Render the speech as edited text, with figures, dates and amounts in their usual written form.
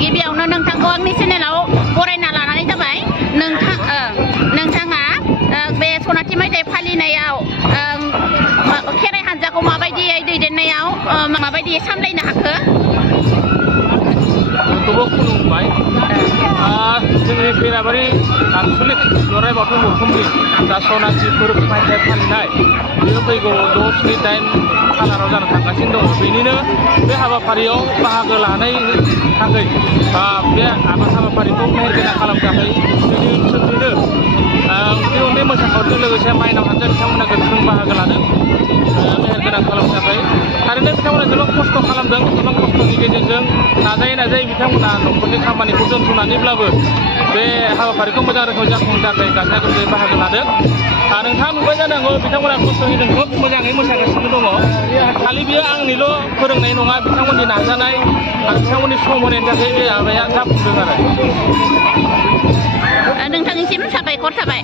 गिबियावनो नोंथांखौ आंनि चेनेलाव बरायना लानानै जाबाय नोंथाङा बे सनाथि मायथाइ फालिनायाव खेराइ हान्जाखौ माबायदियै दैदेननायाव माबायदियै सामलायनो हाखो खुलुमबाय जोंनि खैराबारि आनसलिक दुलाराय बाथौ गौथुमनि जा सनाथि फोरबो मायथाइ फालिनाय बेयो फैगौ 6, 7, 8 खालाराव जानो थांगासिनो दङ बेनिनो बे हाबाफारियाव बाहागो लानायनि थाखाय बे हाबाफारिखौ मेहेरगोनां खालामनो थाखाय जोंनि ओनसोलनिनो उन्दै उन्दै मोसाखावरिजों लोगोसे माइनाव हानजा बिथांमोना गोख्रों बाहागो लादों मेहेरगोनां खालामनो थाखाय थारैनो बिथांमोना गोबां खस्थ' खालामदों गोबां खस्थ'नि गेजेरजों नाजायै बिथांमोना न'खरनि खामानिखौ दोनथ'नानैब्लाबो बे हाबाफारिखौ मोजां रोखोमै जाफुंनो थाखाय गाजा गोमजायै बाहागो लादों नोंथाङा नुबाय जानांगौ बिथांमोना खस्थ' होदों खोब मोजाङै मोसागासिनो दङ खालि बियो आंनिल' फोरोंनाय नङा बिथांमोननि नाजानाय आरो बिथांमोननि सम होनायनि थाखाय बे हाबाया जाफुंदों आरो नोंथांनिसिम साबायखर थाबाय